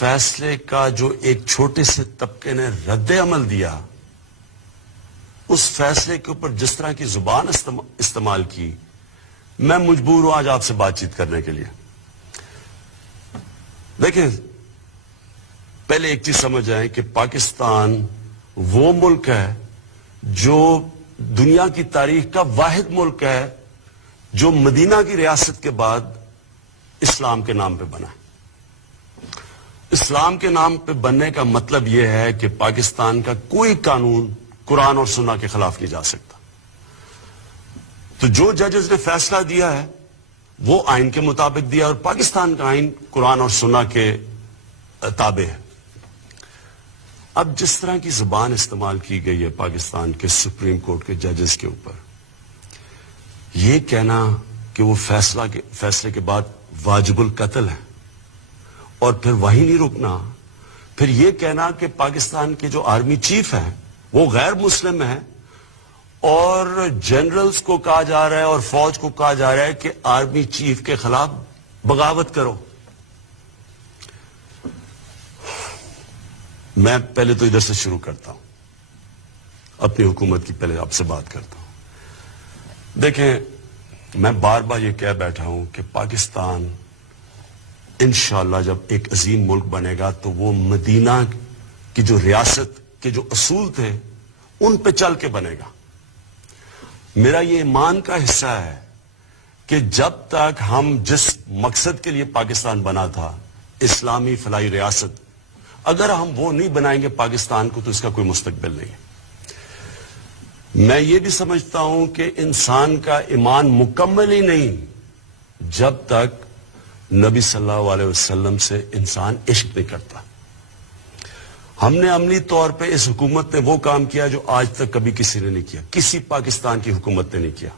فیصلے کا جو ایک چھوٹے سے طبقے نے رد عمل دیا، اس فیصلے کے اوپر جس طرح کی زبان استعمال کی، میں مجبور ہوں آج آپ سے بات چیت کرنے کے لیے. دیکھیں، پہلے ایک چیز سمجھ آئے کہ پاکستان وہ ملک ہے جو دنیا کی تاریخ کا واحد ملک ہے جو مدینہ کی ریاست کے بعد اسلام کے نام پہ بنا ہے. اسلام کے نام پہ بننے کا مطلب یہ ہے کہ پاکستان کا کوئی قانون قرآن اور سنہ کے خلاف نہیں جا سکتا. تو جو ججز نے فیصلہ دیا ہے وہ آئین کے مطابق دیا، اور پاکستان کا آئین قرآن اور سنہ کے تابع ہے. اب جس طرح کی زبان استعمال کی گئی ہے پاکستان کے سپریم کورٹ کے ججز کے اوپر، یہ کہنا کہ وہ فیصلے کے بعد واجب القتل ہے، اور پھر وہی نہیں رکنا، پھر یہ کہنا کہ پاکستان کے جو آرمی چیف ہیں وہ غیر مسلم ہیں، اور جنرلز کو کہا جا رہا ہے اور فوج کو کہا جا رہا ہے کہ آرمی چیف کے خلاف بغاوت کرو. میں پہلے تو ادھر سے شروع کرتا ہوں، اپنی حکومت کی پہلے آپ سے بات کرتا ہوں. دیکھیں، میں بار بار یہ کہہ بیٹھا ہوں کہ پاکستان انشاءاللہ جب ایک عظیم ملک بنے گا تو وہ مدینہ کی جو ریاست کے جو اصول تھے ان پہ چل کے بنے گا. میرا یہ ایمان کا حصہ ہے کہ جب تک ہم جس مقصد کے لیے پاکستان بنا تھا، اسلامی فلاحی ریاست، اگر ہم وہ نہیں بنائیں گے پاکستان کو تو اس کا کوئی مستقبل نہیں ہے. میں یہ بھی سمجھتا ہوں کہ انسان کا ایمان مکمل ہی نہیں جب تک نبی صلی اللہ علیہ وسلم سے انسان عشق نہیں کرتا. ہم نے عملی طور پہ اس حکومت نے وہ کام کیا جو آج تک کبھی کسی نے نہیں کیا، کسی پاکستان کی حکومت نے نہیں کیا.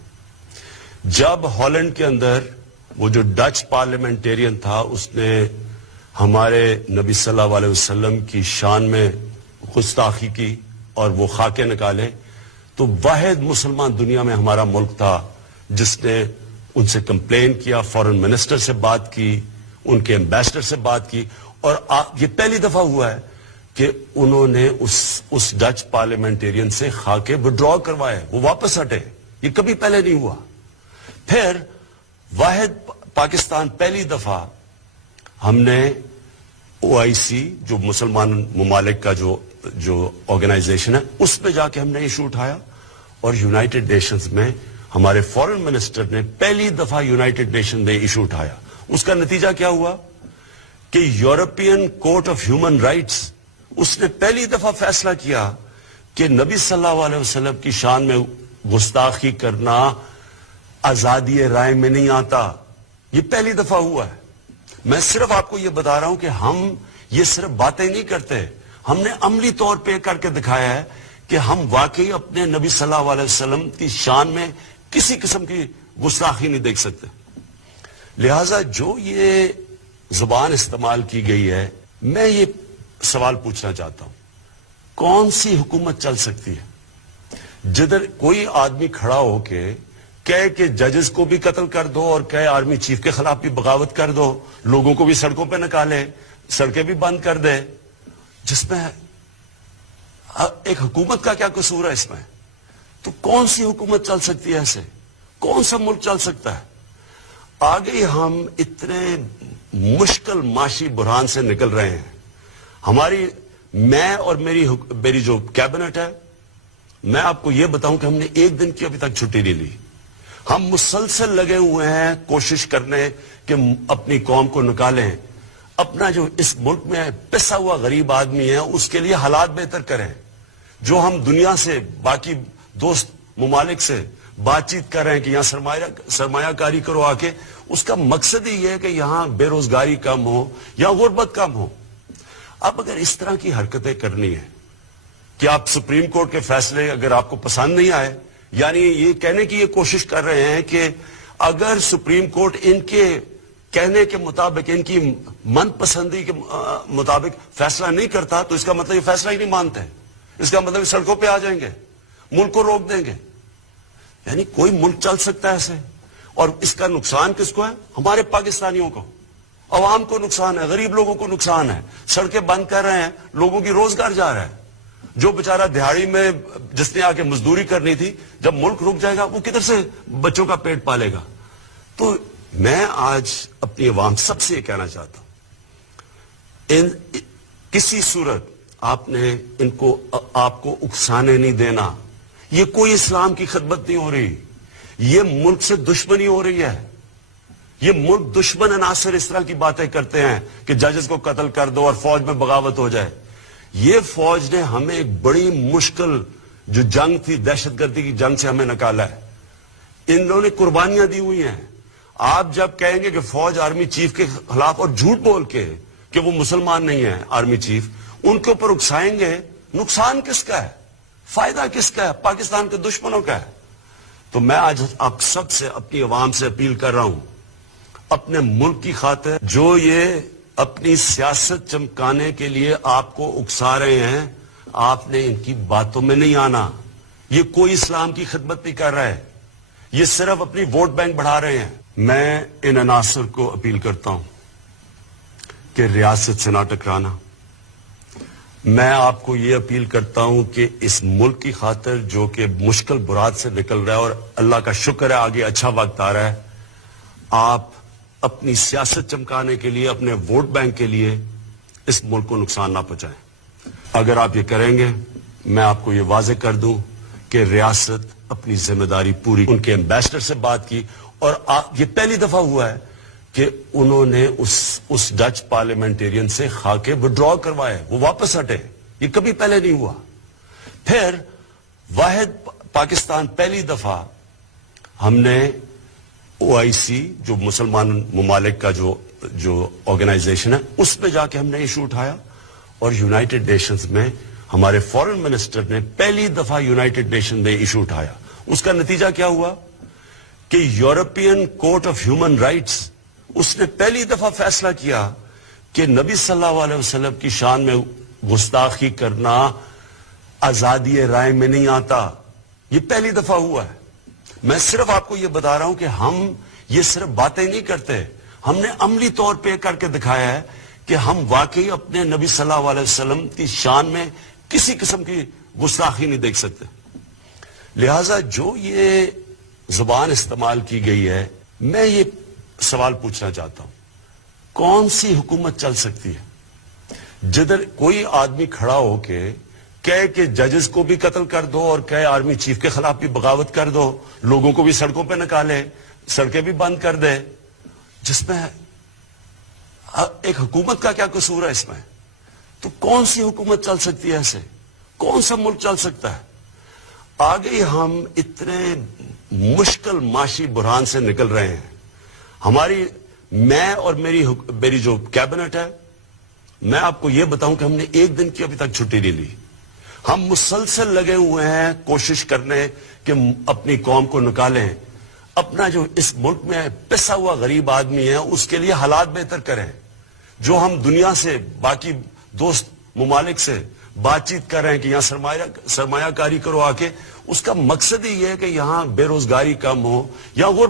جب ہالینڈ کے اندر وہ جو ڈچ پارلیمنٹیرین تھا، اس نے ہمارے نبی صلی اللہ علیہ وسلم کی شان میں گستاخی کی اور وہ خاکے نکالے، تو واحد مسلمان دنیا میں ہمارا ملک تھا جس نے ان سے کمپلین کیا، فورن منسٹر سے بات کی، ان کے ایمبیسڈر سے بات کی، اور یہ پہلی دفعہ ہوا ہے کہ انہوں نے اس ڈچ پارلیمنٹیرین سے خاکے وڈرا کروائے، وہ واپس ہٹے. یہ کبھی پہلے نہیں ہوا. پھر واحد پاکستان پہلی دفعہ ہم نے OIC جو مسلمان ممالک کا جو آرگنائزیشن ہے، اس پہ جا کے ہم نے ایشو اٹھایا، اور یونائٹڈ نیشنز میں ہمارے فورن منسٹر نے پہلی دفعہ یونائٹڈ نیشن میں ایشو اٹھایا. اس کا نتیجہ کیا ہوا کہ European court of human rights اس نے پہلی دفعہ فیصلہ کیا کہ نبی صلی اللہ علیہ وسلم کی شان میں گستاخی کرنا آزادی رائے میں نہیں آتا. یہ پہلی دفعہ ہوا ہے. میں صرف آپ کو یہ بتا رہا ہوں کہ ہم یہ صرف باتیں نہیں کرتے، ہم نے عملی طور پہ کر کے دکھایا ہے کہ ہم واقعی اپنے نبی صلی اللہ علیہ وسلم کی شان میں کسی قسم کی گستاخی نہیں دیکھ سکتے. لہذا جو یہ زبان استعمال کی گئی ہے، میں یہ سوال پوچھنا چاہتا ہوں، کون سی حکومت چل سکتی ہے جدھر کوئی آدمی کھڑا ہو کے کہے کہ ججز کو بھی قتل کر دو اور کہے آرمی چیف کے خلاف بھی بغاوت کر دو، لوگوں کو بھی سڑکوں پہ نکالے، سڑکیں بھی بند کر دے، جس میں ایک حکومت کا کیا قصور ہے اس میں؟ تو کون سی حکومت چل سکتی ہے ایسے؟ کون سا ملک چل سکتا ہے؟ آگے ہم اتنے مشکل معاشی بحران سے نکل رہے ہیں. میں اور میری جو کیبنٹ ہے، میں آپ کو یہ بتاؤں کہ ہم نے ایک دن کی ابھی تک چھٹی نہیں لی. ہم مسلسل لگے ہوئے ہیں کوشش کرنے کہ اپنی قوم کو نکالیں، اپنا جو اس ملک میں پسا ہوا غریب آدمی ہے اس کے لیے حالات بہتر کریں. جو ہم دنیا سے، باقی دوست ممالک سے بات چیت کر رہے ہیں کہ یہاں سرمایہ کاری کرو آ کے، اس کا مقصد ہی یہ ہے کہ یہاں بے روزگاری کم ہو یا غربت کم ہو. اب اگر اس طرح کی حرکتیں کرنی ہے کہ آپ سپریم کورٹ کے فیصلے اگر آپ کو پسند نہیں آئے، یعنی یہ کہنے کی یہ کوشش کر رہے ہیں کہ اگر سپریم کورٹ ان کے کہنے کے مطابق، ان کی من پسندی کے مطابق فیصلہ نہیں کرتا تو اس کا مطلب یہ فیصلہ ہی نہیں مانتے، اس کا مطلب سڑکوں پہ آ جائیں گے، ملک کو روک دیں گے. یعنی کوئی ملک چل سکتا ہے ایسے؟ اور اس کا نقصان کس کو ہے؟ ہمارے پاکستانیوں کو. عوام کو نقصان ہے, غریب لوگوں کو نقصان ہے, سڑکیں بند کر رہے ہیں, لوگوں کی روزگار جا رہا ہے. جو بیچارہ دہاڑی میں جس نے آ کے مزدوری کرنی تھی, جب ملک رک جائے گا وہ کدھر سے بچوں کا پیٹ پالے گا؟ تو میں آج اپنی عوام سب سے یہ کہنا چاہتا ہوں, کسی صورت آپ نے آپ کو اکسانے نہیں دینا. یہ کوئی اسلام کی خدمت نہیں ہو رہی, یہ ملک سے دشمنی ہو رہی ہے. یہ ملک دشمن عناصر اس طرح کی باتیں کرتے ہیں کہ ججز کو قتل کر دو اور فوج میں بغاوت ہو جائے. یہ فوج نے ہمیں ایک بڑی مشکل جو جنگ تھی, دہشت گردی کی جنگ سے ہمیں نکالا ہے. ان لوگوں نے قربانیاں دی ہوئی ہیں. آپ جب کہیں گے کہ فوج آرمی چیف کے خلاف, اور جھوٹ بول کے کہ وہ مسلمان نہیں ہے آرمی چیف, ان کے اوپر اکسائیں گے, نقصان کس کا ہے, فائدہ کس کا ہے؟ پاکستان کے دشمنوں کا ہے. تو میں آج آپ سب سے, اپنی عوام سے اپیل کر رہا ہوں, اپنے ملک کی خاطر جو یہ اپنی سیاست چمکانے کے لیے آپ کو اکسا رہے ہیں, آپ نے ان کی باتوں میں نہیں آنا. یہ کوئی اسلام کی خدمت نہیں کر رہا ہے, یہ صرف اپنی ووٹ بینک بڑھا رہے ہیں. میں ان عناصر کو اپیل کرتا ہوں کہ ریاست سے نہ ٹکرانا. میں آپ کو یہ اپیل کرتا ہوں کہ اس ملک کی خاطر جو کہ مشکل برات سے نکل رہا ہے, اور اللہ کا شکر ہے آگے اچھا وقت آ رہا ہے, آپ اپنی سیاست چمکانے کے لیے, اپنے ووٹ بینک کے لیے اس ملک کو نقصان نہ پہنچائیں. اگر آپ یہ کریں گے, میں آپ کو یہ واضح کر دوں کہ ریاست اپنی ذمہ داری پوری. ان کے ایمبیسڈر سے بات کی, اور یہ پہلی دفعہ ہوا ہے کہ انہوں نے اس ڈچ پارلیمنٹیرین سے خاکے وڈرا کروائے, وہ واپس ہٹے. یہ کبھی پہلے نہیں ہوا. پھر واحد پاکستان, پہلی دفعہ ہم نے OIC جو مسلمان ممالک کا جو آرگنائزیشن ہے, اس پہ جا کے ہم نے ایشو اٹھایا, اور یونائٹڈ نیشنز میں ہمارے فورن منسٹر نے پہلی دفعہ یونائٹڈ نیشن میں ایشو اٹھایا. اس کا نتیجہ کیا ہوا کہ European court of human rights, اس نے پہلی دفعہ فیصلہ کیا کہ نبی صلی اللہ علیہ وسلم کی شان میں گستاخی کرنا آزادی رائے میں نہیں آتا. یہ پہلی دفعہ ہوا ہے. میں صرف آپ کو یہ بتا رہا ہوں کہ ہم یہ صرف باتیں نہیں کرتے, ہم نے عملی طور پہ کر کے دکھایا ہے کہ ہم واقعی اپنے نبی صلی اللہ علیہ وسلم کی شان میں کسی قسم کی گستاخی نہیں دیکھ سکتے. لہذا جو یہ زبان استعمال کی گئی ہے, میں یہ سوال پوچھنا چاہتا ہوں, کون سی حکومت چل سکتی ہے جدھر کوئی آدمی کھڑا ہو کے کہے کہ ججز کو بھی قتل کر دو, اور کہے آرمی چیف کے خلاف بھی بغاوت کر دو, لوگوں کو بھی سڑکوں پہ نکالے, سڑکیں بھی بند کر دے, جس میں ایک حکومت کا کیا قصور ہے اس میں؟ تو کون سی حکومت چل سکتی ہے ایسے؟ کون سا ملک چل سکتا ہے؟ آگے ہم اتنے مشکل معاشی بحران سے نکل رہے ہیں. میں اور میری جو کیبنٹ ہے, میں آپ کو یہ بتاؤں کہ ہم نے ایک دن کی ابھی تک چھٹی نہیں لی. ہم مسلسل لگے ہوئے ہیں کوشش کرنے کہ اپنی قوم کو نکالیں, اپنا جو اس ملک میں پسا ہوا غریب آدمی ہے اس کے لیے حالات بہتر کریں. جو ہم دنیا سے, باقی دوست ممالک سے بات چیت کر رہے ہیں کہ یہاں سرمایہ کاری کرو آ کے, اس کا مقصد ہی یہ ہے کہ یہاں بے روزگاری کم ہو, یا وہ